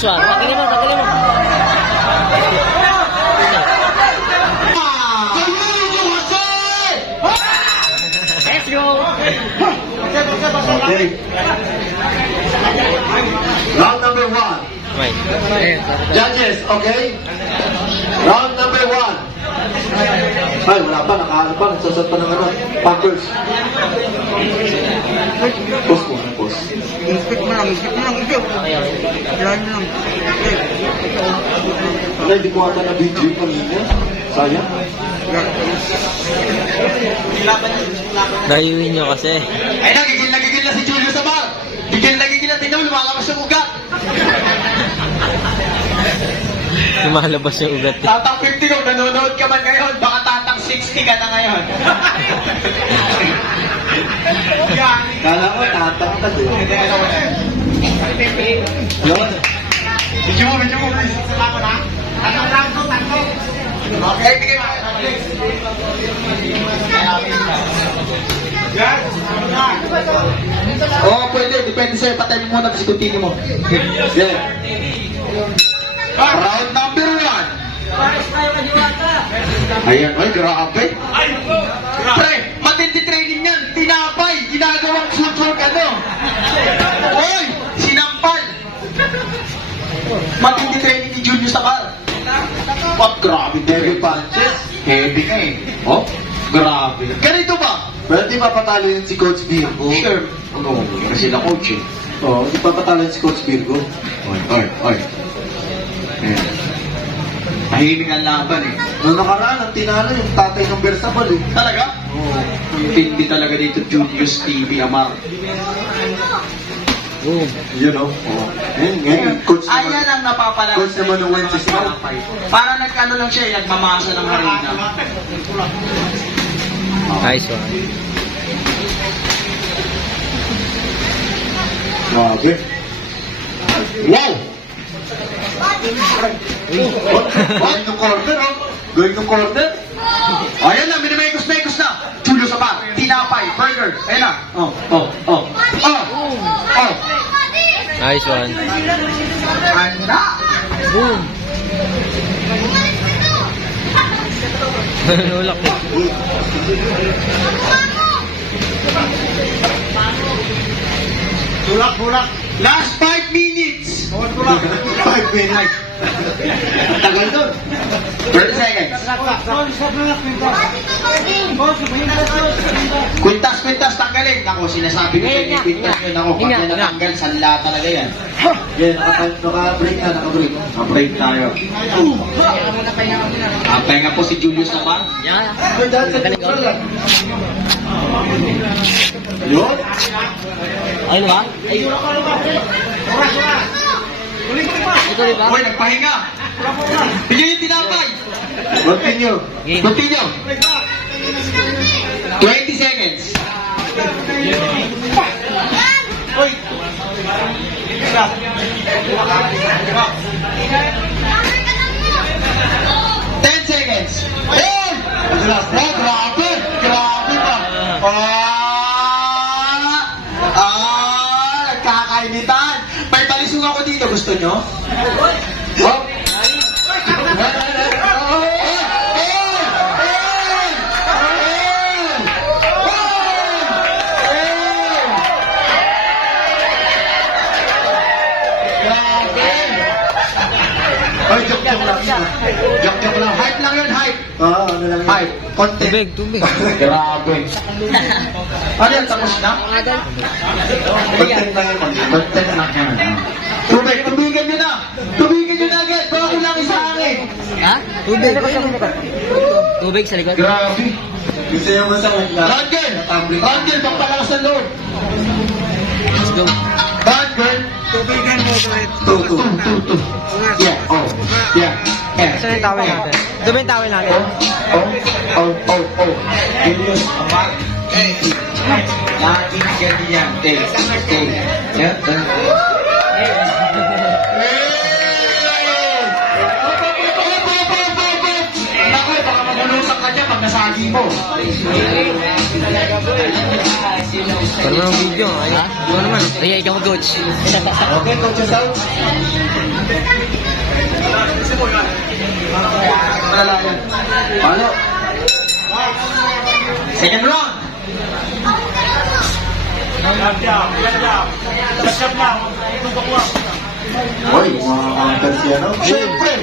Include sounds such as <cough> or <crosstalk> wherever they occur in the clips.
Nice one. Tingin mo, tanggalin mo. Let's go! Okay. Round number one. Ayun. Judges, okay? Round number one. Ay, wala pa, nakaano pa, nagsasat pa ng ano, Packers. Post mo, post. Inspect mo lang, inspect mo lang, inspect. Kailangan mo lang. Wala, hindi ko ata na video yung kanina. Sayang. Dayuin nyo kasi. Ay, nagigil na gigil na si Julio sa bar. Gigil na gigil na tingnan, lumalabas yung ugat. <laughs> Lumalabas yung ugat eh. Tatang 50 kung nanonood ka man ngayon, baka tatang 60 ka na ngayon. <laughs> Kala ko tatang ka din. Yun. Video mo, video mo. Salamat ha. Tatang lang to, tatang. Okay, bigay mo. Oh, pwede. Depende sa'yo. Patay mo muna kasi continue mo. Yeah. Round number one. Ayan, ay, grabe. Pre, matindi training yan. Tinapay, ginagawang footwork ano. Oy, sinampal. Matindi training ni Junior sa bar. What, grabe, heavy punches. Heavy ka eh. Oh, grabe. Ganito ba? Pwede mapatalo yun si Coach Virgo. Sure. Ano, kasi na coach eh. Oo, hindi papatalo yun si Coach Virgo. Oy, oy, oy. Ayan. Tahimik ang laban eh. Noong nakaraan, ang tinalo yung tatay ng Bersabal eh. Talaga? Oo. Ang tindi talaga dito, Julius TV Amar. Boom. You know? Oo. Ngayon, ngayon, Coach Ayan naman. ang napapala. Coach naman ng Wenceslao. Para nagkano lang siya, eh, nagmamasa ng harina. Nice one. Grabe. Wow! Going to corner, oh. Going to corner. Ayan na, minimekos-mekos na. Julio Sapa, tinapay, burger. Ayan na. Oh, oh, oh. Oh, oh. Nice one. Anda. Boom. <laughs> Nulak eh. Tulak, tulak. Last 5 minutes. Oh, tulak. 5 minutes. Tagal doon. 30 seconds. Kwintas, kwintas, tanggalin. Ako, sinasabi ko sa inyo, kwintas yun ako. Pag yan natanggal, sanla talaga yan. Naka- naka-break na, naka-break. Ma-break tayo. Ang pahinga po si Julius naman. Yan. Ay, dahil sa Magaling neutral Yun. Ayun ba? Ito di ba? Hoy, nagpahinga. Bigyan yung tinapay. Continue. Continue. 20 seconds. Hoy. 10 seconds. Hoy! Oh, grabe! Grabe ba? Ah! Ah! Kakainitan! May balisong ako dito. Gusto nyo? Oh! Ay, joke joke lang yun. Joke joke lang. Hype lang yun, hype. Ah, ano lang yun. Hype. Content. Tubig, tubig. <laughs> Grabe. Ano yan, tapos na? Content lang yun. Content na yan. Tubig, tubigan Ha? Tubig. Tubig sa likod. Grabe. Gusto niya masakit na. Rangel! Rangel, pagpalakas ng loob. Let's go. Rangel. Tubigan mo ulit. Two, two, two, two. Yeah, oh. Yeah. Yeah. Saan yung towel natin? Ba yung towel natin? Oh, oh, oh, oh. Julius, Amar, Eddie. Laging ganyan. Take, take. Yeah, Parang mga video. Ay, ano naman? Ay, ikaw mag-coach. Okay, Coach Sal? Paano? Second round. Hoy, mga counter siya, no? Siyempre!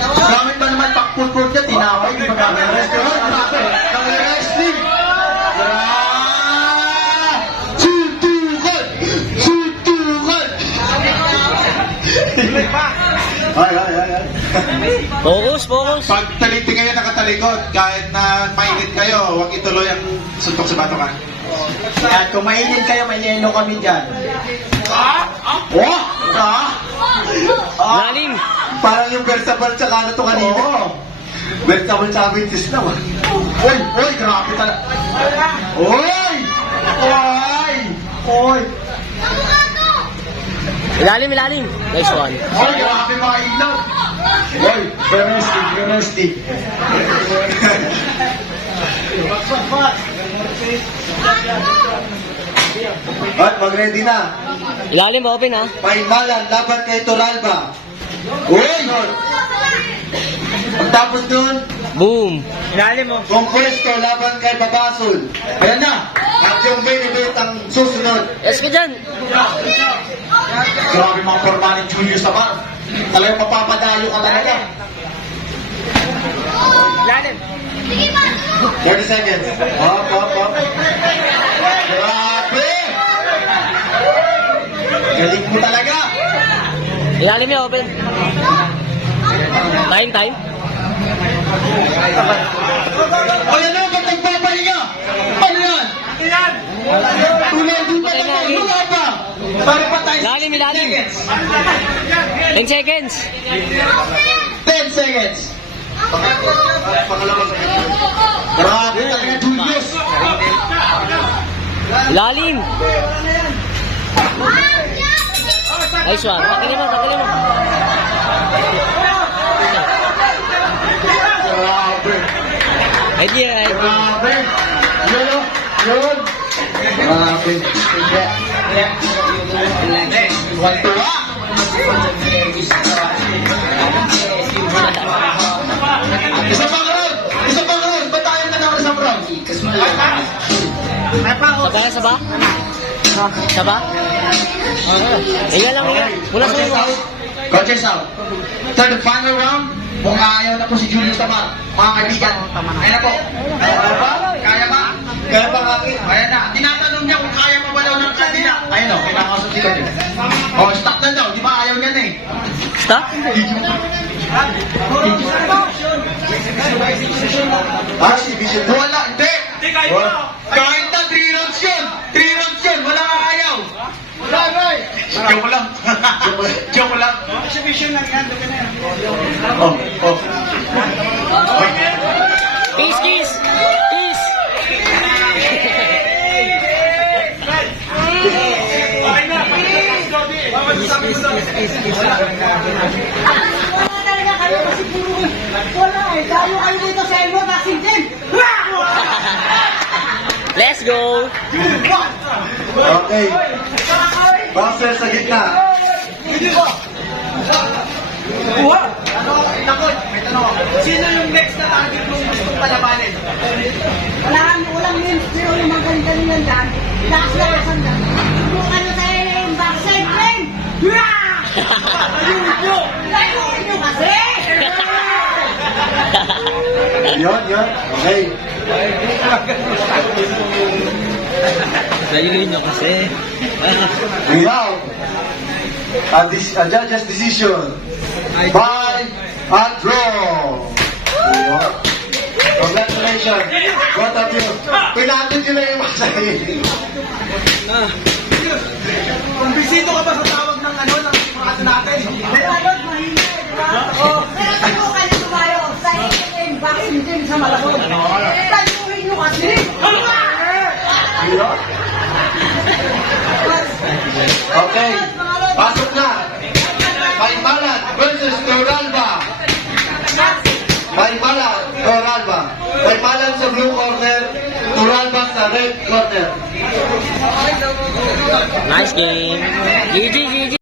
Gamit ba naman pakpulpul niya, tinawag yung mga restaurant, Ay, ay, ay, ay. <laughs> Focus, focus. Pag taliti kayo nakatalikod, kahit na mainit kayo, huwag ituloy ang suntok sa batukan. At kung mainit kayo, may yelo kami dyan. Ah! Oh! Ah! Ah! Lalim. Parang yung versatile sa ano to kanina. Oo. Versatile sa Vintis na. Uy! Uy! Grabe talaga. Uy! Uy! Uy! Ilalim, ilalim. Nice one. Uy! Grabe mga ilaw. Uy! Veresty! Veresty! At mag-ready na. Ilalim, open ha. Paimalan, laban kay Toralba. Uy! Pagtapos dun, Boom. Ilalim mo. Compuesto laban kay Babasol. Ayan na. At yung main event ang susunod. Yes ka dyan. Grabe mga forma ni Julius naman. Talagang mapapadayo ka talaga. Ilalim. 30 seconds. Hop, hop, hop. Grabe! Galing mo talaga. Ilalim niya, open. Time, time. O yan na, ba't nagpapahinga? Ano yan? Din pa tayo. Wala pa. Para pa tayo. Ilalim, ilalim. 10 seconds. 10 seconds. Grabe talaga, Julius. Ilalim. Nice one. Tagalin mo, tagalin mo. Idea, idea. Grabe. Yun, oh. yun. Grabe. Wantuwa. Isa pa round. Isa pa round. Ba't tayo nanalo sa round? Sabay, saba? Saba? Iyan lang, iyan. Mula sa iyo. Coaches out. Third and final round. Kung ayaw na po si Julius Tamar, mga kaibigan. Ayan na po. Kaya ba? Kaya ba? Kaya ba kaki? Ayan na. Tinatanong niya kung kaya pa ba daw ng kanina. Ayun o, kinakasunod si Coach. Oh, stop na daw. Di ba ayaw niya na eh. Stop. Ah, si Vision. Wala, hindi. Hindi kayo. Joke lang. <laughs> Joke lang. Exhibition lang yan. Doon ka na yan. Oh, oh. Kiss, kiss. Kiss. Talaga kayo kasi puro wala eh. Dalo kayo dito sa Elmo Vaccine din. Let's go. Okay. Boxer sa gitna. Buha. Takot. May tanong. Sino yung next na target mong gustong palabanin? Wala walang names pero yung mga galing yan dyan. Lakas na dyan. Kung ano sa Elmo Vaccine friend. Ayun nyo. Layuin nyo kasi! Yun, yun. Okay. Layuin nyo kasi. We have a, dis- a judge's decision by a draw. Congratulations. Both of you. Pinatid nyo na yung masay. Kung bisito ka ba sa tawag ng ano, ng mga ano natin? Malabot, mahina eh, ba? Oo. Ano kayo tumayo sa Elmo Vaccine din sa Malabot? Layuin nyo kasi! Yun. Okay. Pasok na. Paimalat versus Coralba. Paimalat, Coralba. Paimalat sa blue corner, Coralba sa red corner. Nice game. GG, GG.